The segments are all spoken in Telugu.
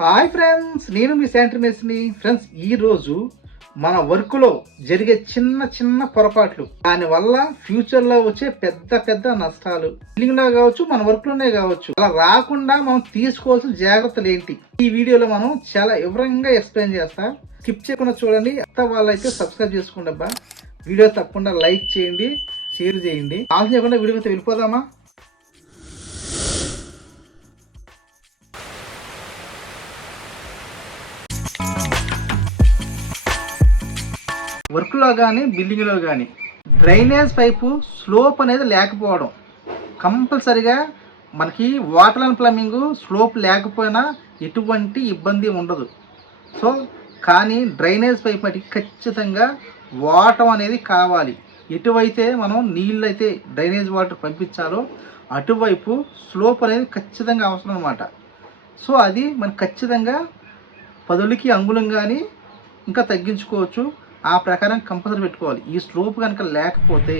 హాయ్ ఫ్రెండ్స్ నేను మీ శాంటర్ మేస్ని ఫ్రెండ్స్ ఈరోజు మన వర్క్లో జరిగే చిన్న చిన్న పొరపాట్లు. దానివల్ల ఫ్యూచర్లో వచ్చే పెద్ద పెద్ద నష్టాలు. బిల్డింగ్లో కావచ్చు మన వర్క్లోనే కావచ్చు. అలా రాకుండా మనం తీసుకోవాల్సిన జాగ్రత్తలు ఏంటి? ఈ వీడియోలో మనం చాలా వివరంగా ఎక్స్ప్లెయిన్ చేస్తా. స్కిప్ చేయకుండా చూడండి. అత్త వాళ్ళైతే సబ్స్క్రైబ్ చేసుకోండి అబ్బా. వీడియో తప్పకుండా లైక్ చేయండి షేర్ చేయండి. ఆలోచన చేయకుండా వీడియో అయితే వెళ్ళిపోదామా? వర్క్లో కానీ బిల్డింగ్లో కానీ డ్రైనేజ్ పైపు స్లోప్ అనేది లేకపోవడం. కంపల్సరిగా మనకి వాటర్ అండ్ ప్లంబింగ్ స్లోప్ లేకపోయినా ఎటువంటి ఇబ్బంది ఉండదు. సో కానీ డ్రైనేజ్ పైప్ మటుకు ఖచ్చితంగా వాటర్ అనేది కావాలి. ఎటువైతే మనం నీళ్ళు అయితే డ్రైనేజ్ వాటర్ పంపించాలో అటువైపు స్లోప్ అనేది ఖచ్చితంగా అవసరం అనమాట సో అది మనం ఖచ్చితంగా పదులకి అంగుళం కానీ ఇంకా తగ్గించుకోవచ్చు. ఆ ప్రకారం కంపల్సరీ పెట్టుకోవాలి. ఈ స్లోప్ కనుక లేకపోతే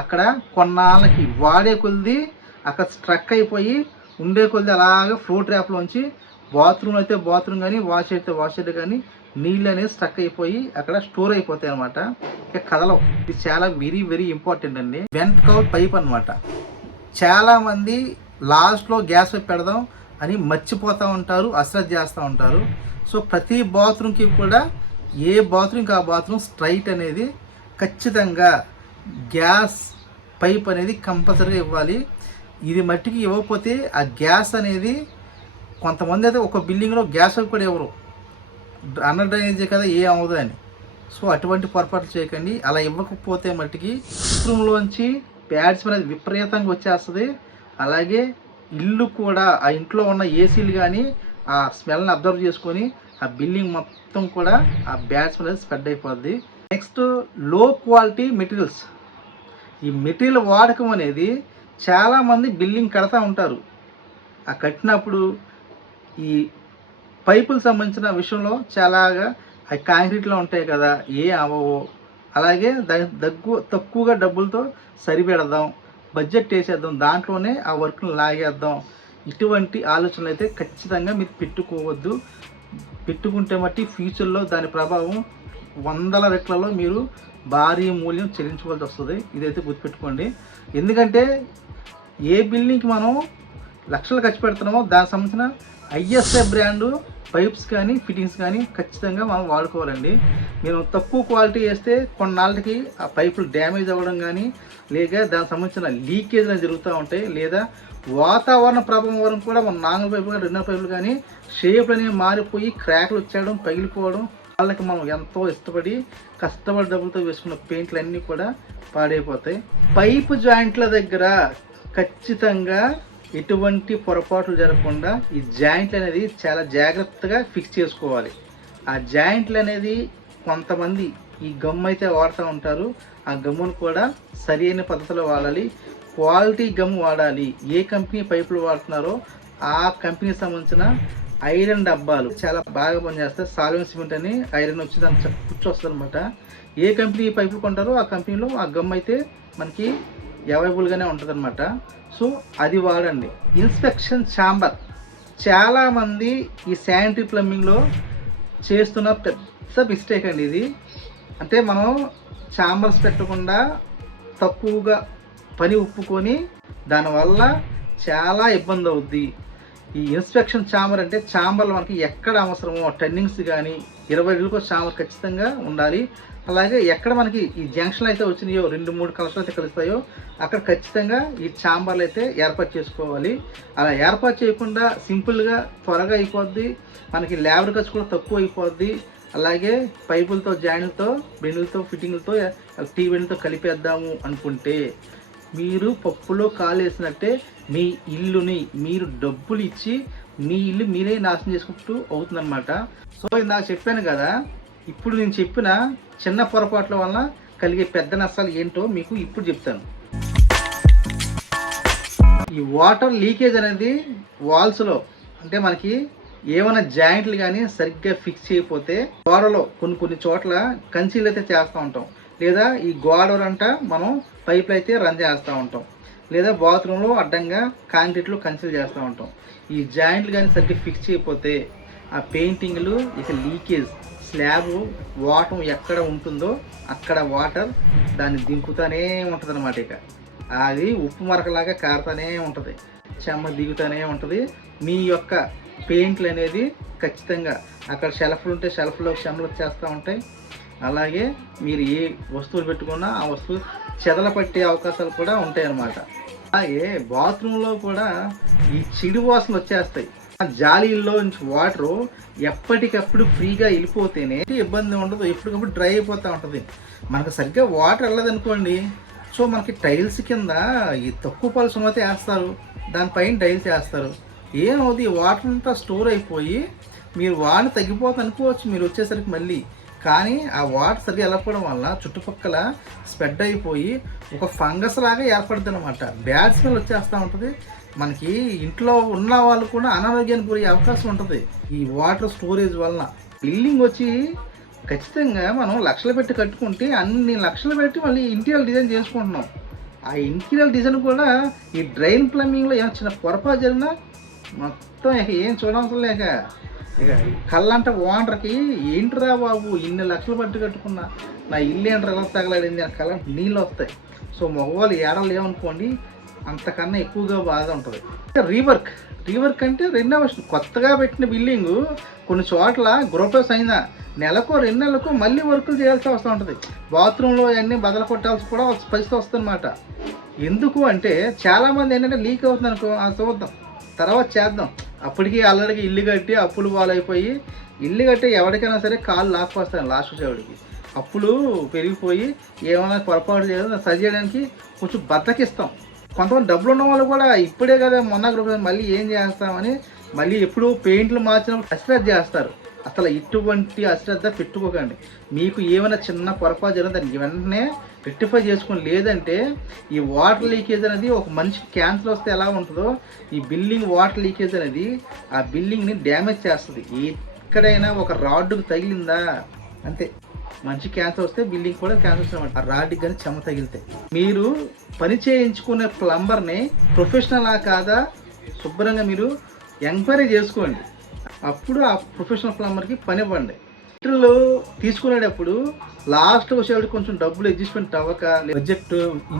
అక్కడ కొన్నాళ్ళకి వాడే కొలిది అక్కడ స్ట్రక్ అయిపోయి ఉండే కొలిది అలాగే ఫ్లో ట్రాప్లోంచి బాత్రూమ్ అయితే బాత్రూమ్ కానీ వాష్ అయితే వాష్ అయితే కానీ నీళ్ళు అనేది స్ట్రక్ అయిపోయి అక్కడ స్టోర్ అయిపోతాయి అనమాట ఇక కదలవు. ఇది చాలా వెరీ వెరీ ఇంపార్టెంట్ అండి. వెంట్ కౌట్ పైప్ అనమాట చాలామంది లాస్ట్లో గ్యాస్ పైప్ పెడదాం అని మర్చిపోతూ ఉంటారు అశ్రద్ధ చేస్తూ ఉంటారు. సో ప్రతి బాత్రూమ్కి కూడా ఏ బాత్రూమ్కి ఆ బాత్రూమ్ స్ట్రైట్ అనేది ఖచ్చితంగా గ్యాస్ పైప్ అనేది కంపల్సరీగా ఇవ్వాలి. ఇది మట్టికి ఇవ్వకపోతే ఆ గ్యాస్ అనేది కొంతమంది అయితే ఒక బిల్డింగ్లో గ్యాస్ కూడా ఇవ్వరు. అన్న డ్రైనేజీ కదా ఏ అవ్వదు అని. సో అటువంటి పొరపాట్లు చేయకండి. అలా ఇవ్వకపోతే మట్టికి బాత్రూంలోంచి ప్యాడ్స్ అనేది విపరీతంగా వచ్చేస్తుంది. అలాగే ఇల్లు కూడా ఆ ఇంట్లో ఉన్న ఏసీలు కానీ ఆ స్మెల్ని అబ్జర్వ్ చేసుకొని ఆ బిల్డింగ్ మొత్తం కూడా ఆ బ్యాట్స్ అనేది స్ప్రెడ్ అయిపోద్ది. నెక్స్ట్లో క్వాలిటీ మెటీరియల్స్. ఈ మెటీరియల్ వాడకం అనేది చాలామంది బిల్డింగ్ కడతా ఉంటారు. ఆ కట్టినప్పుడు ఈ పైపులు సంబంధించిన విషయంలో చాలాగా అవి కాంక్రీట్లో ఉంటాయి కదా ఏ అవ్వవో అలాగే దగ్గు తక్కువగా డబ్బులతో సరిపెడదాం బడ్జెట్ వేసేద్దాం దాంట్లోనే ఆ వర్క్ను లాగేద్దాం. ఇటువంటి ఆలోచనలు అయితే ఖచ్చితంగా మీరు పెట్టుకోవద్దు. పెట్టుకుంటే మట్టి ఫ్యూచర్లో దాని ప్రభావం వందల రెట్లలో మీరు భారీ మూల్యం చెల్లించవలసి వస్తుంది. ఇదైతే గుర్తుపెట్టుకోండి. ఎందుకంటే ఏ బిల్డింగ్కి మనం లక్షలు ఖర్చు పెడుతున్నామో దానికి సంబంధించిన ఐఎస్ఐ బ్రాండు పైప్స్ కానీ ఫిట్టింగ్స్ కానీ ఖచ్చితంగా మనం వాడుకోవాలండి. నేను తక్కువ క్వాలిటీ వేస్తే కొన్నాళ్ళకి ఆ పైపులు డ్యామేజ్ అవ్వడం కానీ లేక దానికి సంబంధించిన లీకేజ్ అనేది జరుగుతూ ఉంటాయి లేదా వాతావరణ ప్రభావం వరకు కూడా మన నాంగల్ పైపు కానీ రెండో పైపులు కానీ షేప్లు అనేవి మారిపోయి క్రాక్లు వచ్చేయడం పగిలిపోవడం వాళ్ళకి మనం ఎంతో ఇష్టపడి కష్టపడి డబ్బులతో వేసుకున్న పెయింట్లు అన్నీ కూడా పాడైపోతాయి. పైపు జాయింట్ల దగ్గర ఖచ్చితంగా ఎటువంటి పొరపాట్లు జరగకుండా ఈ జాయింట్లు అనేది చాలా జాగ్రత్తగా ఫిక్స్ చేసుకోవాలి. ఆ జాయింట్లు అనేది కొంతమంది ఈ గమ్ అయితే వాడుతూ ఉంటారు. ఆ గమ్మును కూడా సరి అయిన పద్ధతిలో వాడాలి. క్వాలిటీ గమ్ వాడాలి. ఏ కంపెనీ పైపులు వాడుతున్నారో ఆ కంపెనీకి సంబంధించిన ఐరన్ డబ్బాలు చాలా బాగా పనిచేస్తాయి సాల్వెన్ సిమెంట్ అని ఐరన్ వచ్చి దానికి కూర్చొస్తుంది అనమాట ఏ కంపెనీ పైపులు కొంటారో ఆ కంపెనీలో ఆ గమ్ అయితే మనకి అవైలబుల్గానే ఉంటుంది అనమాట సో అది వాడండి. ఇన్స్పెక్షన్ ఛాంబర్ చాలామంది ఈ శానిటరీ ప్లంబింగ్లో చేస్తున్న పెద్ద మిస్టేక్ అండి ఇది. అంటే మనం ఛాంబర్స్ పెట్టకుండా తక్కువగా పని ఒప్పుకొని దానివల్ల చాలా ఇబ్బంది అవుద్ది. ఈ ఇన్స్పెక్షన్ ఛాంబర్ అంటే ఛాంబర్లు మనకి ఎక్కడ అవసరమో టర్నింగ్స్ కానీ ఇరవై అడుగులకు ఛాంబర్ ఖచ్చితంగా ఉండాలి. అలాగే ఎక్కడ మనకి ఈ జంక్షన్లు అయితే వచ్చినాయో రెండు మూడు కలర్స్ అయితే కలుస్తాయో అక్కడ ఖచ్చితంగా ఈ ఛాంబర్లు అయితే ఏర్పాటు చేసుకోవాలి. అలా ఏర్పాటు చేయకుండా సింపుల్గా త్వరగా అయిపోద్ది. మనకి లేబర్ ఖర్చు కూడా తక్కువ అయిపోద్ది. అలాగే పైపులతో జాయింట్లతో బెండ్లతో ఫిట్టింగ్లతో టీ బెండ్లతో కలిపేద్దాము అనుకుంటే మీరు పప్పులో కాలేసినట్టే మీ ఇల్లుని మీరు డబ్బులు ఇచ్చి మీ ఇల్లు మీరే నాశనం చేసుకుంటూ అవుతుందన్నమాట. సో ఇందాక చెప్పాను కదా ఇప్పుడు నేను చెప్పిన చిన్న పొరపాట్ల వలన కలిగే పెద్ద నష్టాలు ఏంటో మీకు ఇప్పుడు చెప్తాను. ఈ వాటర్ లీకేజ్ అనేది వాల్స్లో అంటే మనకి ఏమైనా జాయింట్లు కానీ సరిగ్గా ఫిక్స్ చేయకపోతే గోడలో కొన్ని కొన్ని చోట్ల కంచీలు అయితే చేస్తూ ఉంటాం. లేదా ఈ గోడలంట మనం పైపులు అయితే రన్ చేస్తూ ఉంటాం. లేదా బాత్రూంలో అడ్డంగా కాంక్రీట్లు కన్సిల్ చేస్తూ ఉంటాం. ఈ జాయింట్లు కానీ సరిగ్గా ఫిక్స్ చేయకపోతే ఆ పెయింటింగ్లు ఇక లీకేజ్ స్లాబ్ వాటర్ ఎక్కడ ఉంటుందో అక్కడ వాటర్ దాన్ని దింపుతూనే ఉంటుంది అనమాట ఇక. అది ఉప్పు మరకలాగా కారుతూనే ఉంటుంది. చెమ్మ దిగుతూనే ఉంటుంది. మీ యొక్క పెయింట్లు అనేది ఖచ్చితంగా అక్కడ షెల్ఫ్లు ఉంటే షెల్ఫ్లో చెమ్మలు వచ్చేస్తూ ఉంటాయి. అలాగే మీరు ఏ వస్తువులు పెట్టుకున్నా ఆ వస్తువు చెదల పట్టే అవకాశాలు కూడా ఉంటాయి అన్నమాట అలాగే బాత్రూంలో కూడా ఈ చిడి వాసనలు వచ్చేస్తాయి. ఆ జాలీల్లో నుంచి వాటరు ఎప్పటికప్పుడు ఫ్రీగా వెళ్ళిపోతేనే ఇబ్బంది ఉండదు. ఎప్పటికప్పుడు డ్రై అయిపోతూ ఉంటుంది. మనకు సరిగ్గా వాటర్ వెళ్ళదనుకోండి సో మనకి టైల్స్ కింద ఈ తక్కువ పలుసు అయితే వేస్తారు. దానిపైన టైల్స్ వేస్తారు. ఏమవుతుంది వాటర్ అంతా స్టోర్ అయిపోయి మీరు వాడిని తగ్గిపోతుంది అనుకోవచ్చు. మీరు వచ్చేసరికి మళ్ళీ కానీ ఆ వాటర్ సరి వెళ్ళకపోవడం వల్ల చుట్టుపక్కల స్ప్రెడ్ అయిపోయి ఒక ఫంగస్ లాగా ఏర్పడుతుంది అనమాట బ్యాడ్ స్మెల్ వచ్చేస్తూ ఉంటుంది. మనకి ఇంట్లో ఉన్న వాళ్ళు కూడా అనారోగ్యానికి గురయ్యే అవకాశం ఉంటుంది ఈ వాటర్ స్టోరేజ్ వలన. బిల్డింగ్ వచ్చి ఖచ్చితంగా మనం లక్షలు పెట్టి కట్టుకుంటే అన్ని లక్షలు పెట్టి మళ్ళీ ఇంటీరియర్ డిజైన్ చేసుకుంటున్నాం. ఆ ఇంటీరియర్ డిజైన్ కూడా ఈ డ్రైన్ ప్లంబింగ్లో ఏమైనా చిన్న పొరపాటు జరిగినా మొత్తం ఏం చూడవసరం లేక ఇక కళ్ళంట ఓనర్కి ఏంట్రా బాబు ఇన్ని లక్షలు పట్టు కట్టుకున్నా? నా ఇల్లు ఏంట్రా ఎలా తగలాడింది? అని కళ్ళంట నీళ్ళు వస్తాయి. సో మగవాళ్ళు ఏడలు ఏమనుకోండి అంతకన్నా ఎక్కువగా బాధ ఉంటుంది. రీవర్క్. రీవర్క్ అంటే రెనోవేషన్ కొత్తగా పెట్టిన బిల్డింగ్ కొన్ని చోట్ల గ్రూపర్స్ అయినా నెలకు రెండు నెలలకు మళ్ళీ వర్కులు చేయాల్సి వస్తూ ఉంటుంది. బాత్రూంలో అన్నీ బదలు కొట్టాల్సి కూడా పరిస్థితి వస్తుందన్నమాట. ఎందుకు అంటే చాలామంది ఏంటంటే లీక్ అవుతుంది అనుకో అది చూద్దాం. తర్వాత చేద్దాం. అప్పటికి ఆల్రెడీ ఇల్లు కట్టి అప్పులు పాలైపోయి ఇల్లు కట్టి ఎవరికైనా సరే కాళ్ళు లాక్కొస్తాను లాస్ట్ వచ్చేవాడికి అప్పులు పెరిగిపోయి ఏమైనా పొరపాటు చేయడం సరి చేయడానికి కొంచెం బద్దకిస్తాం. కొంతమంది డబ్బులు ఉన్న వాళ్ళు కూడా ఇప్పుడే కదా మొన్న గ్రూప్ మళ్ళీ ఏం చేస్తామని మళ్ళీ ఎప్పుడు పెయింట్లు మార్చినప్పుడు అశ్రద్ధ చేస్తారు. అసలు ఇటువంటి అశ్రద్ధ పెట్టుకోకండి. మీకు ఏమైనా చిన్న పొరపాటు జరిగిన దానికి వెంటనే రెక్టిఫై చేసుకుని లేదంటే ఈ వాటర్ లీకేజ్ అనేది ఒక మనిషికి క్యాన్సర్ వస్తే ఎలా ఉంటుందో ఈ బిల్డింగ్ వాటర్ లీకేజ్ అనేది ఆ బిల్డింగ్ని డ్యామేజ్ చేస్తుంది. ఎక్కడైనా ఒక రాడ్డుకు తగిలిందా? అంతే. మంచి క్యాన్సర్ వస్తే బిల్డింగ్ కూడా క్యాన్సర్ వస్తుంది ఆ రాడ్కి కానీ చెమ తగిలితే. మీరు పని చేయించుకునే ప్లంబర్ని ప్రొఫెషనలా కాదా? శుభ్రంగా మీరు ఎంక్వైరీ చేసుకోండి. అప్పుడు ఆ ప్రొఫెషనల్ ప్లంబర్కి పని ఇవ్వండి. మీటర్లు తీసుకునేటప్పుడు లాస్ట్ వచ్చేవాడు కొంచెం డబ్బులు అడ్జస్ట్మెంట్ అవ్వక బడ్జెట్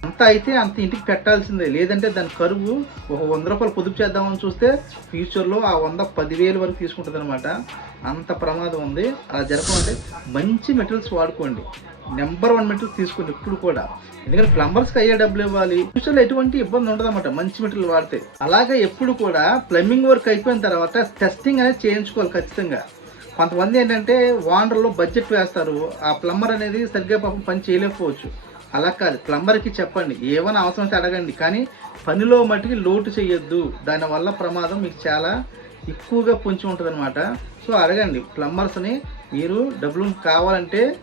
ఎంత అయితే అంత ఇంటికి పెట్టాల్సిందే. లేదంటే దాని కరువు ఒక వంద రూపాయలు పొదుపు చేద్దామని చూస్తే ఫ్యూచర్లో ఆ వంద పదివేలు వరకు తీసుకుంటుంది అనమాట అంత ప్రమాదం ఉంది. అలా జరపమంటే మంచి మెటీరియల్స్ వాడుకోండి. నెంబర్ వన్ మెటీరియల్ తీసుకోండి ఇప్పుడు కూడా. ఎందుకంటే ప్లంబర్స్కి అయ్యే డబ్బులు ఇవ్వాలి. ఫ్యూచర్లో ఎటువంటి ఇబ్బంది ఉండదన్నమాట మంచి మెటీరియల్ వాడితే. అలాగే ఎప్పుడు కూడా ప్లంబింగ్ వర్క్ అయిపోయిన తర్వాత టెస్టింగ్ అనేది చేయించుకోవాలి ఖచ్చితంగా. కొంతమంది ఏంటంటే వానర్లో బడ్జెట్ వేస్తారు. ఆ ప్లంబర్ అనేది సరిగ్గా పాపం పని చేయలేకపోవచ్చు. అలా కాదు. ప్లంబర్కి చెప్పండి. ఏమైనా అవసరం అయితే అడగండి. కానీ పనిలో మట్టికి లోటు చేయొద్దు. దానివల్ల ప్రమాదం మీకు చాలా ఎక్కువగా పొంచి ఉంటుంది అనమాట సో అడగండి. ప్లంబర్స్ని మీరు డబ్బులు కావాలంటే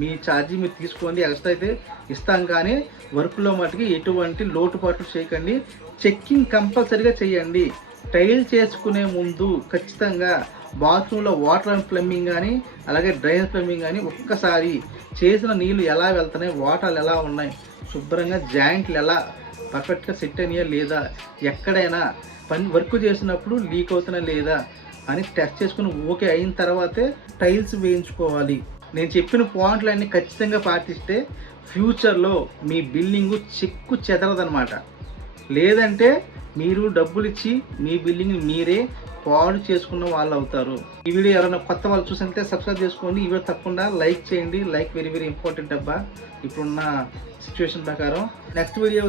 మీ ఛార్జీ మీరు తీసుకోండి ఎక్స్ట్రా అయితే ఇస్తాం. కానీ వర్క్లో మటుకి ఎటువంటి లోటుపాట్లు చేయకండి. చెక్కింగ్ కంపల్సరీగా చేయండి. టైల్ చేసుకునే ముందు ఖచ్చితంగా బాత్రూంలో వాటర్ అండ్ ప్లంబింగ్ కానీ అలాగే డ్రైనేజ్ ప్లంబింగ్ కానీ ఒక్కసారి చేసిన నీళ్ళు ఎలా వెళ్తున్నాయి వాటర్లు ఎలా ఉన్నాయి శుభ్రంగా జాయింట్లు ఎలా పర్ఫెక్ట్గా సెట్ అయినాయా లేదా ఎక్కడైనా పని వర్క్ చేసినప్పుడు లీక్ అవుతున్నా లేదా అని టెస్ట్ చేసుకుని ఓకే అయిన తర్వాతే టైల్స్ వేయించుకోవాలి. నేను చెప్పిన పాయింట్లన్నీ ఖచ్చితంగా పాటిస్తే ఫ్యూచర్లో మీ బిల్డింగ్ చెక్కు చెదరదనమాట లేదంటే మీరు డబ్బులు ఇచ్చి మీ బిల్డింగ్ మీరే పాడు చేసుకున్న వాళ్ళు అవుతారు ఈ వీడియో ఎవరైనా కొత్త వాళ్ళు చూసినట్టే సబ్స్క్రైబ్ చేసుకోండి. ఈ వీడియో తప్పకుండా లైక్ చేయండి. లైక్ వెరీ వెరీ ఇంపార్టెంట్ అబ్బా. ఇప్పుడున్న సిచ్యువేషన్ ప్రకారం నెక్స్ట్ వీడియో